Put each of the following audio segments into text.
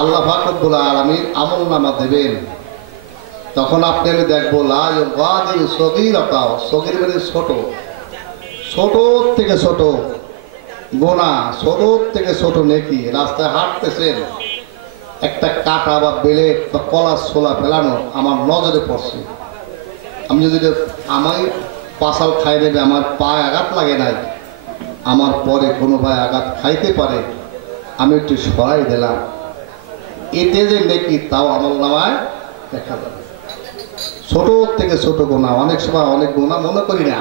আল্লাহ পাক রব্বুল আলামিন আমল নামা দেবেন, তখন আপনি আমি দেখবো লা ইউগাদিরু সগীরাতাও, সগীর মানে ছোট, ছোট থেকে ছোট গোনা, ছোট থেকে ছোট নেকি। রাস্তায় হাঁটতেছেন, একটা কাটা বা বেলেট বা কলার ছোলা ফেলানো আমার নজরে পড়ছে, আমি যদি আমায় পাশাল খাই দেবে, আমার পায়ে আঘাত লাগে নাই, আমার পরে কোনো ভাই আঘাত খাইতে পারে, আমি একটু সরাই দিলাম, এতে যে নেকি তাও আমল নামায় দেখা যাবে। ছোট থেকে ছোট গোনা, অনেক সময় অনেক গোনা মনে করি না,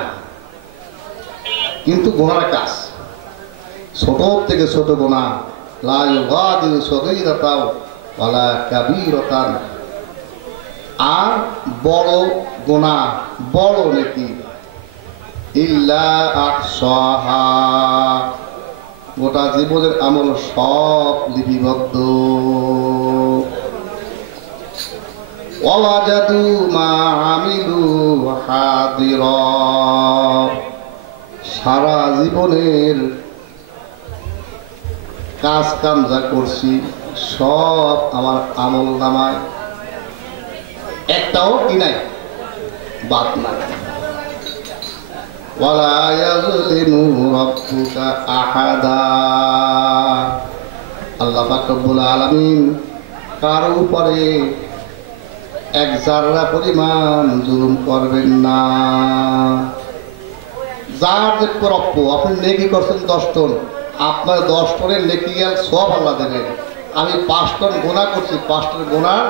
কিন্তু গোনার কাজ ছোট থেকে ছোট গোনা। লা ইউগাদিরু সগীরাতাও ওয়ালা কাবীরাতান, আর বড় গোনা বড় নেকি ইল্লা আহসাহা, গোটা জীবনের আমল সব লিপিবদ্ধ। ওয়াজাদু মা আমিলু হাদিরা, সারা জীবনের কাজ কাম যা করছি সব আমার আমল নামায়, একটাও কি নাই, বাদ নাই। ওয়ালা ইয়াযলিমু রাব্বুকা আহাদা, আল্লাহ পাক রব্বুল আলামিন কারো উপরে এক জাররা পরিমাণ জুলুম করবেন না। যার যে প্রাপ্য, আপনি নেকি করছেন 10 টন, আপনার 10 টনের নেকি গেল সব আল্লাহ দেবেন। আমি 5 টন গোনা করছি, 5 টন গোনার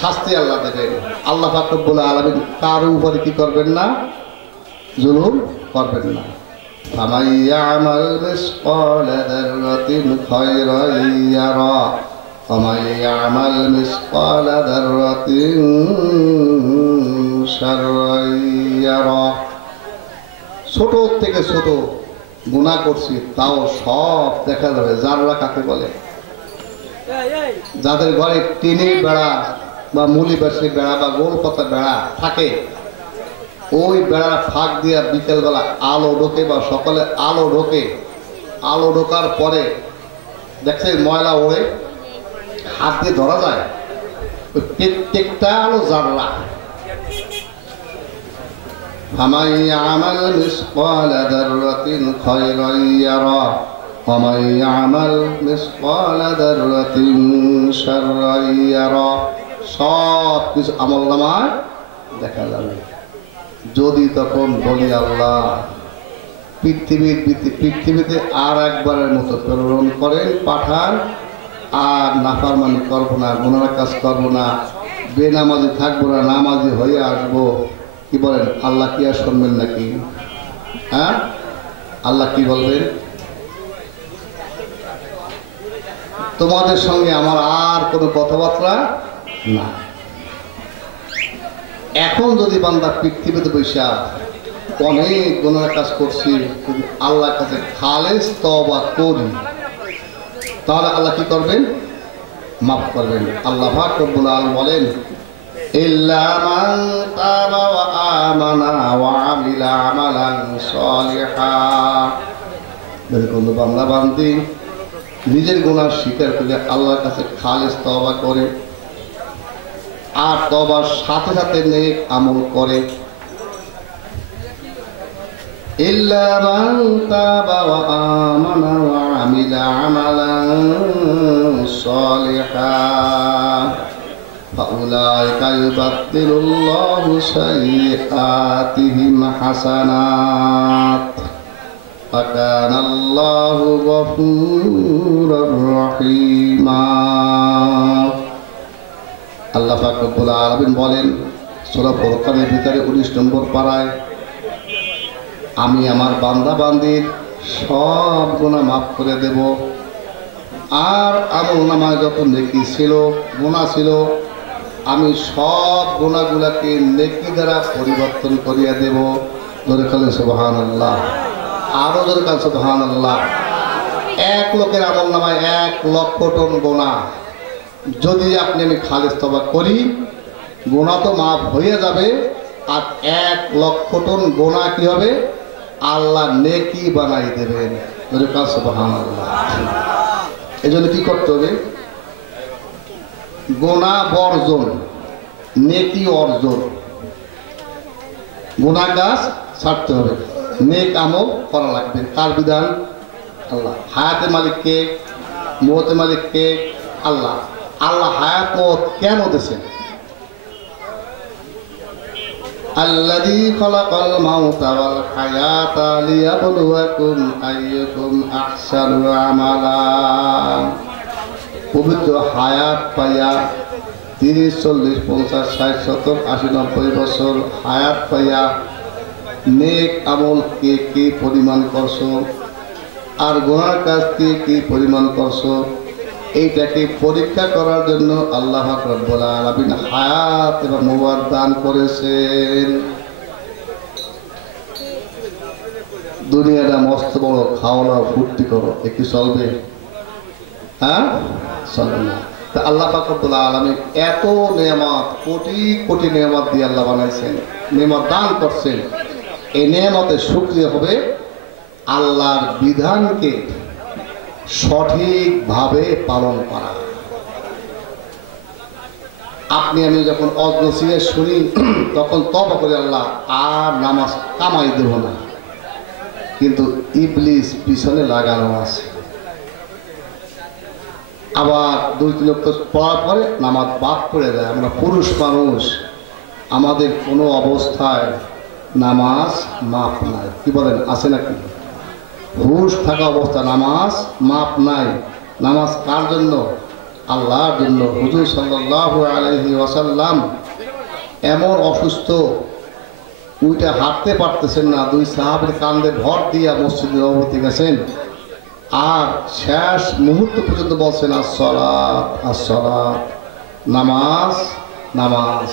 শাস্তি আল্লাহ দেবেন। আল্লাহ পাক রব্বুল আলামিন কারো উপরে কি করবেন না, জুলুম করবেন না। ফামান ইয়ামাল মিসকালা যাররাতিন খায়রান ইয়ারা ওয়ামান ইয়ামাল মিসকালা যাররাতিন শাররান ইয়ারা, ছোট থেকে ছোট গুনাহ করছি তাও সব দেখা যাবে। জাররা কাকে বলে? যাদের ঘরে টিনের বেড়া বা মুলি বাসি বেড়া বা গোল পাতা বেড়া থাকে, ওই বেড়া ফাঁক দিয়া বিকেলবেলা আলো ঢোকে বা সকালে আলো ঢোকে, আলো ঢোকার পরে দেখছে ময়লা ওড়ে, হাত দিয়ে ধরা যায়, ওই প্রত্যেকটা আলো জাররা। ফামান ইয়ামাল মিসকালা যাররাতিন খায়রান ইয়ারা ওয়ামান ইয়ামাল মিসকালা যাররাতিন শাররান ইয়ারা, সব কিছু আমল নামায় দেখা যাবে। যদি তখন বলি আল্লাহ পৃথিবীতে আর একবারের মতো প্রেরণ করেন, পাঠান, আর নাফরমানি করবো না, গুনার কাজ করবো না, বেনামাজি থাকবো না, নামাজি হয়ে আসবো, কি বলেন? আল্লাহ কি আর শুনবেন নাকি? হ্যাঁ, আল্লাহ কি বলবেন? তোমাদের সঙ্গে আমার আর কোনো কথাবার্তা না। এখন যদি বান্দা পৃথিবীতে বৈশা অনেক গুনার কাজ করছি, যদি আল্লাহর কাছে খালেস তওবা করি, তাহলে আল্লাহ কি করবেন? মাফ করবেন। আল্লাহ পাক রব্বুল আলামিন বলেন, ইল্লা মান তাবা ওয়া আমানা ওয়া আমিলা আমালান সালিহা, যদি কোনো বান্দা বান্দি নিজের গুনাহ স্বীকার করে আল্লাহর কাছে খালেস তওবা করে আর তওবার সাথে সাথে নেক আমল করে, ইল্লা মান তাবা ওয়া আমানা ওয়া আমিলা আমালান সালিহা ফাউলাইকা ইউবাদদিলুল্লাহু সাইয়্যাতিহিম হাসানাত ওয়া কানাল্লাহু গফুরুর রহিমা। আল্লাহ পাক রব্বুল আলামিন বলেন সূরা ফুরকানের ভিতরে 19 নম্বর পারায়, আমি আমার বান্দা বান্দির সব গুনাহ মাফ করে দেব, আর আমল নামায় যত নেকি ছিল, গুনাহ ছিল, আমি সব গুনাহগুলোকে নেকি দ্বারা পরিবর্তন করিয়া দেব। জোরে বলেন সুবহানাল্লাহ, আরো জোরে বলেন সুবহানাল্লাহ। এক লোকের আমল নামায় 1 লক্ষ টন গুনাহ, যদি আপনি আমি খালেস তওবা করি, গুনাহ তো মাফ হয়ে যাবে, আর 1 লক্ষ টন গুনাহ কি হবে? আল্লাহ নেকি বানাই দেবেন। সুবহানাল্লাহ। এই জন্য কি করতে হবে? গুনাহ বর্জন, নেকি অর্জন। গুনাহ কাজ ছাড়তে হবে, নেক আমল করা লাগবে। কার বিধান? আল্লাহ। হায়াতের মালিককে, মওতের মালিককে? আল্লাহ। আল্লাহ হায়াত মওত কেন দিয়েছেন? الذي خلق الموت والحياة ليبلوكم أيكم أحسن عملا। পবিত্র হায়াত পাইয়া 30, 40, 50, 60, 70, 80, 90 বছর হায়াত পাইয়া নেক আমল কে কি পরিমাণ করছো আর গুনার কাজ কে কি পরিমাণ করছো, এইটাকে পরীক্ষা করার জন্য আল্লাহ পাক রব্বুল আলামিন হায়াত এবং মুবারক দান করেছেন। দুনিয়াটা মস্ত বড়, খাও না ফুর্তি করো, এ কি চলবে? হ্যাঁ, চলবে না। তা আল্লাহ পাক রব্বুল আলামিন এত নেয়ামত, কোটি কোটি নেয়ামত দিয়ে আল্লাহ বানাইছেন, নেয়ামত দান করছেন। এই নেয়ামতের শুকরিয়া হবে আল্লাহর বিধানকে সঠিকভাবে পালন করা। আপনি আমি যখন অজনসিয়ে শুনি তখন তওবা করি, আল্লাহ আর নামাজ কামাই দেব না, কিন্তু ইবলিস পিছনে লাগানো আছে। আবার 2-3 ওয়াক্ত পড়ার পরে নামাজ বাদ পড়ে যায়। আমরা পুরুষ মানুষ, আমাদের কোনো অবস্থায় নামাজ মাপ নাই। কি বলেন, আছে নাকি? হুশ থাকা অবস্থা নামাজ মাপ নাই। নামাজ কার জন্য? আল্লাহর জন্য। হুজুর সাল্লাল্লাহু আলাইহি ওয়াসাল্লাম এমন অসুস্থ, উইটা হাঁটতে পারতেছেন না, 2 সাহাবীর কান্দে ভর দিয়া মসজিদে নববীতে গেছেন, আর শেষ মুহূর্ত পর্যন্ত বলছেন আসসালাত আসসালাত, নামাজ নামাজ।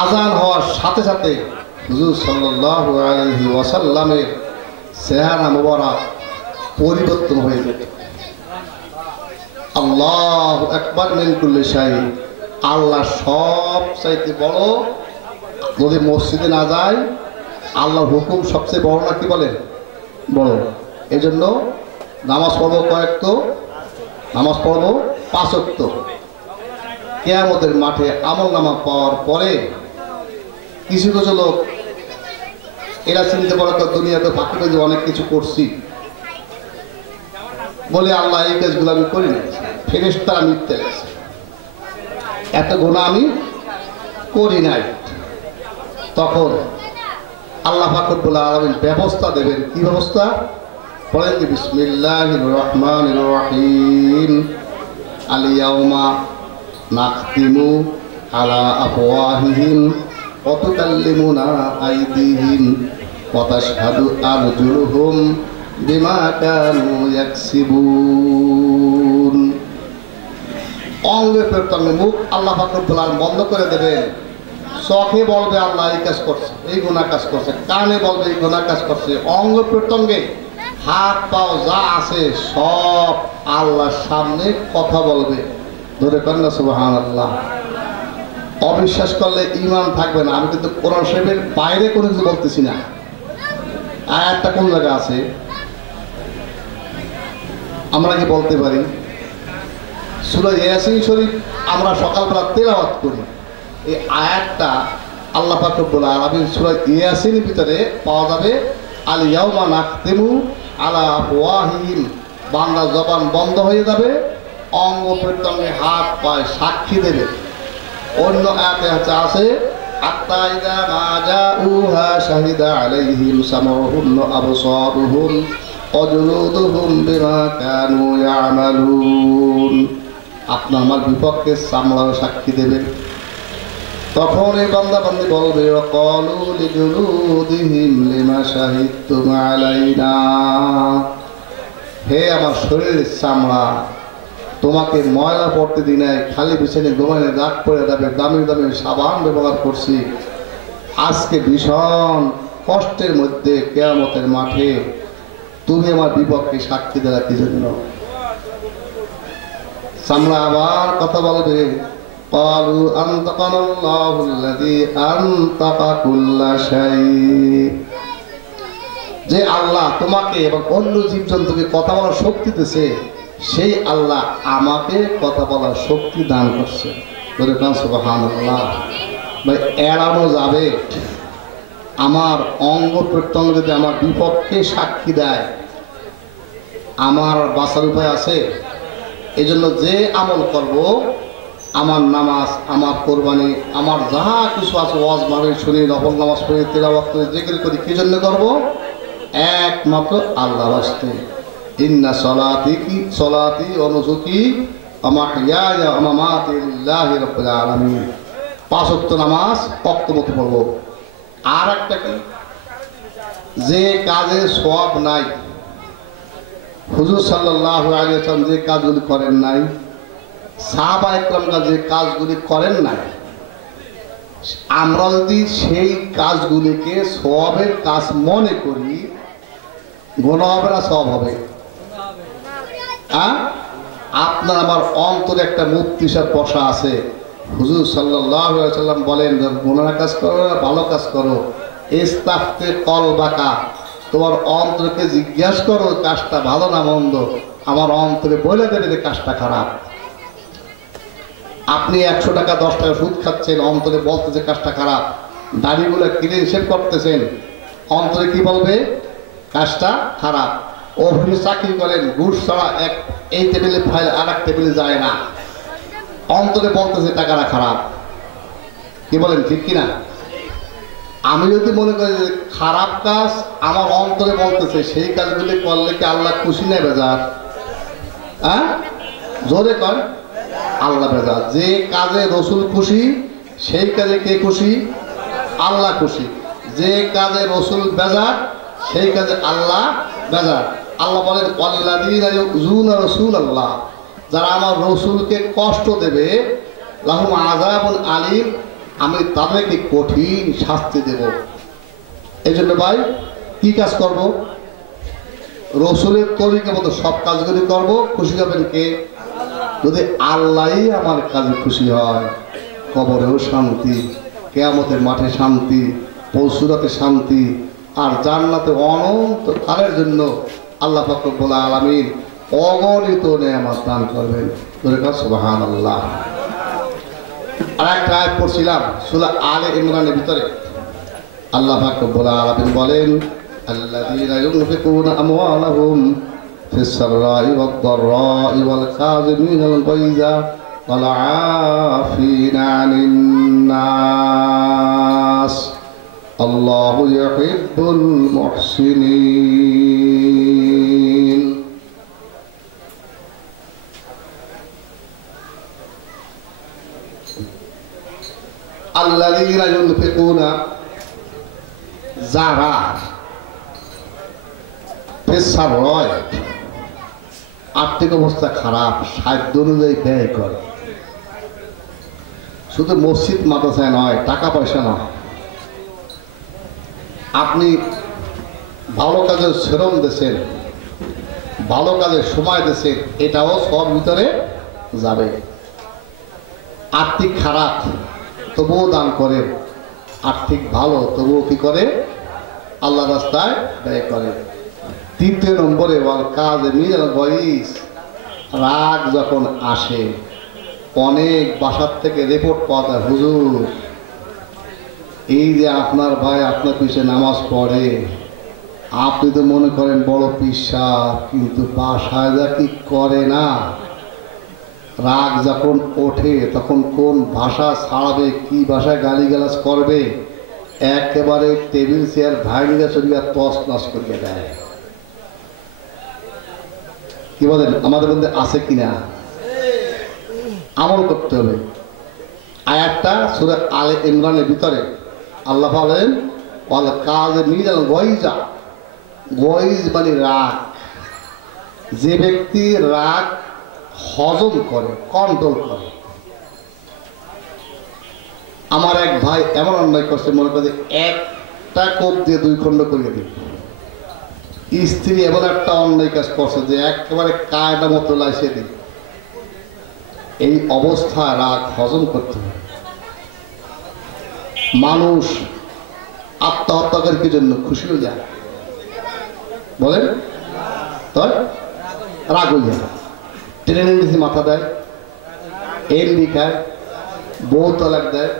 আজান হওয়ার সাথে সাথে হুজুর সাল্লাল্লাহু আলাইহি ওয়াসাল্লামের চেহারা মোবারক পরিবর্তন হয়ে যেত। আল্লাহু আকবার মিন কুল্লি শাই। আল্লাহ সব চাইতে বড়। যদি মসজিদে না যায়, আল্লাহর হুকুম সবচেয়ে বড় না? কি বলেন? বড়। এই জন্য নামাজ পড়বো কয়েকত? নামাজ পড়বো 5 ওয়াক্ত। কিয়ামতের মাঠে আমল নামা পাওয়ার পরে কিছু কিছু লোক এরা চিনতে পারে তো দুনিয়াতে বাকি যে অনেক কিছু করছি বলে আল্লাহ এই কাজগুলো আমি করি না, ফেরেশতারা মিথ্যে গেছে, এত গুনাহ আমি করি নাই। তখন আল্লাহ পাক রব্বুল আলামিন ব্যবস্থা দেবেন। কি ব্যবস্থা? বলেন যে বিসমিল্লাহির রহমানির রহিম। আল ইয়াউমা নাখতিমু আলা আফওয়াহিহিম ওয়া তুকাল্লিমুনা আইদিহিম ওয়া তাশহাদু আরজুলুহুম বিমা কানু ইয়াকসিবুন। অঙ্গে প্রত্যঙ্গে মুখ আল্লাহ পাক রব্বুল আলামিন বন্ধ করে দেবেন। চোখে বলবে আল্লাহ এই কাজ করছে, এই গুনাহ কাজ করছে, কানে বলবে এই গুনাহ কাজ করছে, অঙ্গ প্রত্যঙ্গে হাত পাও যা আছে সব আল্লাহর সামনে কথা বলবে। ধরে করেন না সুবহানাল্লাহ। অবিশ্বাস করলে ঈমান থাকবে না। আমি কিন্তু কোরআন শরীফের বাইরে কোনো কিছু বলতেছি না। আয়াতটা কোন জায়গা আছে আমরা কি বলতে পারি? সূরা ইয়াসিন শরীফ আমরা সকালবেলা তেলাওয়াত করি। এই আয়াতটা আল্লাহ পাক রব্বুল আলামিন সূরা ইয়াসিনের ভিতরে পাওয়া যাবে। আল ইয়াউমা নাখতিমু আলা আফওয়াহিহিম। বাংলা জবান বন্ধ হয়ে যাবে, অঙ্গ প্রত্যঙ্গে হাত পায়ে সাক্ষী দেবে। অন্য আয়াতে আছে হাত্তা ইযা মা জাউহা শাহিদা আলাইহিম সামউহুম ওয়া আবসারুহুম ওয়া জুলুদুহুম বিমা কানু ইয়ামালুন। আপনার আমার বিপক্ষে চামড়াও সাক্ষী দেবে। তখন এই বান্দা বান্দি বলবে ওয়াকালু লিজুলুদিহিম লিমা শাহিদতুম আলাইনা। হে আমার শরীরের চামড়া, তোমাকে ময়লা পড়তে দিই নাই, খালি বিছানে ঘুমানে দাগ পড়ে যাবে, দামি দামি সাবান ব্যবহার করছি। আজকে ভীষণ কষ্টের মধ্যে কিয়ামতের মাঠে তুমি আমার বিপক্ষে সাক্ষী দেওয়া কি জন্য? চামড়া আবার কথা বলবে ক্বালু আনতাকানাল্লাহুল্লাযী আনতাকা কুল্লা শাই। যে আল্লাহ তোমাকে এবং অন্য জীবজন্তুকে কথা বলার শক্তি দিয়েছে, সেই আল্লাহ আমাকে কথা বলার শক্তি দান করছে। সুবহানাল্লাহ। ভাই এড়ানো যাবে? আমার অঙ্গ প্রত্যঙ্গ যদি আমার বিপক্ষে সাক্ষী দেয়, আমার বাঁচার উপায় আছে? এই জন্য যে আমল করব, আমার নামাজ, আমার কোরবানি, আমার যাহা কিছু আছে, ওয়াজ মাহফিল শুনি, নফল নামাজ পড়ি, তিলাওয়াত করি, জিকির করি, কি জন্য করব? একমাত্র আল্লাহর রাস্তে। ইন্না সলাতি ওয়া নুসুকি ওয়া মাহইয়ায়া ওয়া মামাতি লিল্লাহি রাব্বিল আলামিন। 5 ওয়াক্ত নামাজ ওয়াক্তমতো পড়ব। আর একটা কি, যে কাজে সওয়াব নাই, হুজুর সাল্লাল্লাহু আলাইহি ওয়াসাল্লাম যে কাজগুলি করেন নাই, সাহাবায়ে কেরামরা যে কাজগুলি করেন নাই, আমরা যদি সেই কাজগুলিকে সওয়াবের কাজ মনে করি, গুনাহ হবে না সওয়াব হবে? আপনার আমার অন্তরে একটা মুক্তি সব বসা আছে। হুজুর সাল্লাল্লাহু আলাইহি ওয়াসাল্লাম বলেন, গুনাহ কাজ করো না ভালো কাজ করো, ইস্তাফতে কলবাকা, তোমার অন্তরকে জিজ্ঞাসা করো কাজটা ভালো না মন্দ, আমার অন্তরে বলে দেবে যে কাজটা খারাপ। আপনি 100 টাকা 10 টাকা সুদ খাচ্ছেন, অন্তরে বলতেছে কাজটা খারাপ। দাড়িগুলো ক্লিন শেভ করতেছেন, অন্তরে কি বলবে? কাজটা খারাপ। অফিসে চাকরি করেন, ঘুষ ছাড়া এই টেবিলে ফাইল আর এক টেবিলে যায় না, অন্তরে বলতেছে টাকাটা খারাপ। কি বলেন, ঠিক কিনা? আমি যদি মনে করি যে খারাপ কাজ আমার অন্তরে বলতেছে, সেই কাজগুলি করলে কি আল্লাহ খুশি নেই বেজার? জোরে কর, আল্লাহ বেজার। যে কাজে রসুল খুশি, সেই কাজে কে খুশি? আল্লাহ খুশি। যে কাজে রসুল বেজার, সেই কাজে আল্লাহ বেজার। আল্লাহ বলেন, ওয়াল্লাযীনা ইউযুনা রাসূলাল্লাহ, যারা আমার রসুলকে কষ্ট দেবে, লাহুম আযাবুন আলীম, আমি তাদেরকে কঠিন শাস্তি দেব। এই জন্য ভাই কি কাজ করব? রসুলের তরিকা মতো সব কাজগুলি করব। খুশি হবেন কে? যদি আল্লাহই আমার কাজে খুশি হয়, কবরেও শান্তি, কিয়ামতের মাঠে শান্তি, পরশুরাতে শান্তি, আর জান্নাতে অনন্ত কালের জন্য আল্লাহ পাক রব্বুল আলামিন অগণিত নেয়ামত দান করবেন। সুবহানাল্লাহ। আর একটা আয়াত পড়ছিলাম সূরা আলে ইমরানের ভিতরে, আল্লাহ পাক রব্বুল আলামিন বলেন, আল্লাযীনা ইউনফিকুনা আমওয়ালাহুম ফিস সাররাই ওয়াদ দাররাই ওয়াল কাযিমিনাল গায়যা ওয়াল আফিনা আনিন নাস আল্লাহু ইউহিব্বুল মুহসিনিন। আল্লাযীনা ইউনফিকুনা, যারা ফিস সাররাই, আর্থিক অবস্থা খারাপ, সাধ্য অনুযায়ী ব্যয় করে। শুধু মসজিদ মাদ্রাসায় নয়, টাকা পয়সা নয়, আপনি ভালো কাজের শ্রম দিয়েছেন, ভালো কাজের সময় দিয়েছেন, এটাও সব ভিতরে যাবে। আর্থিক খারাপ তবুও দান করে, আর্থিক ভালো তবুও কি করে? আল্লাহ রাস্তায় ব্যয় করে। 3 নম্বরে ওয়াল কাযিমিনাল গায়জ, রাগ যখন আসে, অনেক বাসার থেকে রিপোর্ট পাওয়া যায়, হুজুর এই যে আপনার ভাই আপনার পিছনে নামাজ পড়ে, আপনি তো মনে করেন বড় পিসা, কিন্তু বাসায় যা কি করে না, রাগ যখন ওঠে তখন কোন ভাষা ছাড়াবে, কি ভাষায় গালিগালাজ করবে, একেবারে টেবিল চেয়ার ভাঙিয়া চলিয়া তস নস করিয়া দেয়। কি বলেন, আমাদের মধ্যে আছে কিনা? আমল করতে হবে। আয়াতটা সূরা আলে ইমরানের ভিতরে আল্লাহ বলেন, ওয়াল কাযিমিনাল গায়যা, গায়জ মানে রাগ। যে ব্যক্তি রাগ হজম করে, কন্ট্রোল করে। আমার এক ভাই এমন অন্যায় করছে, মনে করে একটা কোপ দিয়ে 2 খণ্ড করিয়ে দিই। স্ত্রী এমন একটা অন্যায় কাজ করছে যে একেবারে কায়দা মতো লাইসে দিই। এই অবস্থা রাগ হজম করতে হবে। মানুষ আত্মহত্যাকারী কি জন্য? খুশি হয়ে যায়, বলেন, তাই রাগ হয়ে যায়। ট্রেনের নিচে মাথা দেয়, এমবি খায়, বউ তালাক দেয়,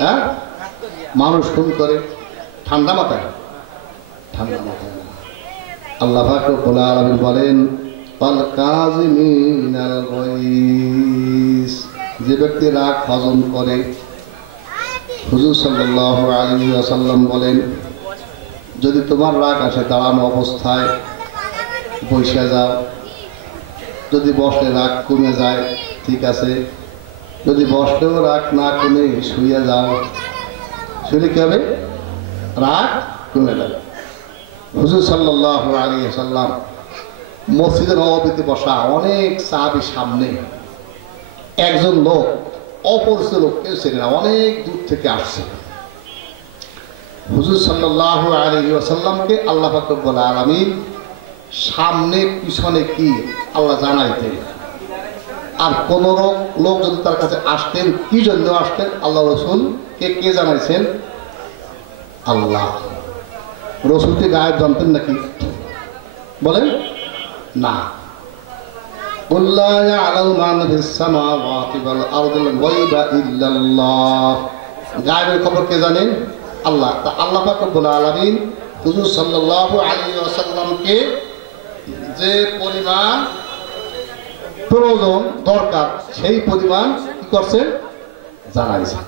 হ্যাঁ, মানুষ খুন করে, ঠান্ডা মাথায়? ঠান্ডা মাথায় না। আল্লাহ পাক রব্বুল আলামিন বলেন ওয়াল কাযিমিনাল গায়জ, যে ব্যক্তি রাগ হজম করে। হুজুর সাল্লাল্লাহু আলাইহি ওয়াসাল্লাম বলেন, যদি তোমার রাগ আসে দাঁড়ানো অবস্থায় বসে যাও, যদি বসলে রাগ কমে যায় ঠিক আছে, যদি বসলেও রাগ না কমে শুয়ে যাও, শুলে কি হবে? রাগ কমে যাবে। হুজুর সাল্লাল্লাহু আলাইহি ওয়াসাল্লাম মসজিদের নববীতে বসা অনেক সাহাবীর সামনে একজন লোক, অপরিচিত লোক, কেউ ছিল না, অনেক দূর থেকে আসছে। হুজুর সাল্লাল্লাহু আলাইহি ওয়াসাল্লামকে আল্লাহ পাক রব্বুল আলামিন সামনে পিছনে কি আল্লাহ জানাইতেন। আর কোন লোক যদি তার কাছে আসতেন, কি জন্য আসতেন, আল্লাহ রসুল কে জানাইছেন? আল্লাহ। রসুলকে গায়েব জানতেন নাকি? বলেন না। গায়েবের খবর কে জানেন? আল্লাহ। তা আল্লাহ পাক রব্বুল আলামিন হুজুর সাল্লাল্লাহু আলাইহি ওয়াসাল্লামকে যে পরিমাণ প্রয়োজন দরকার সেই পরিমাণ কি করছেন? জানাইছেন।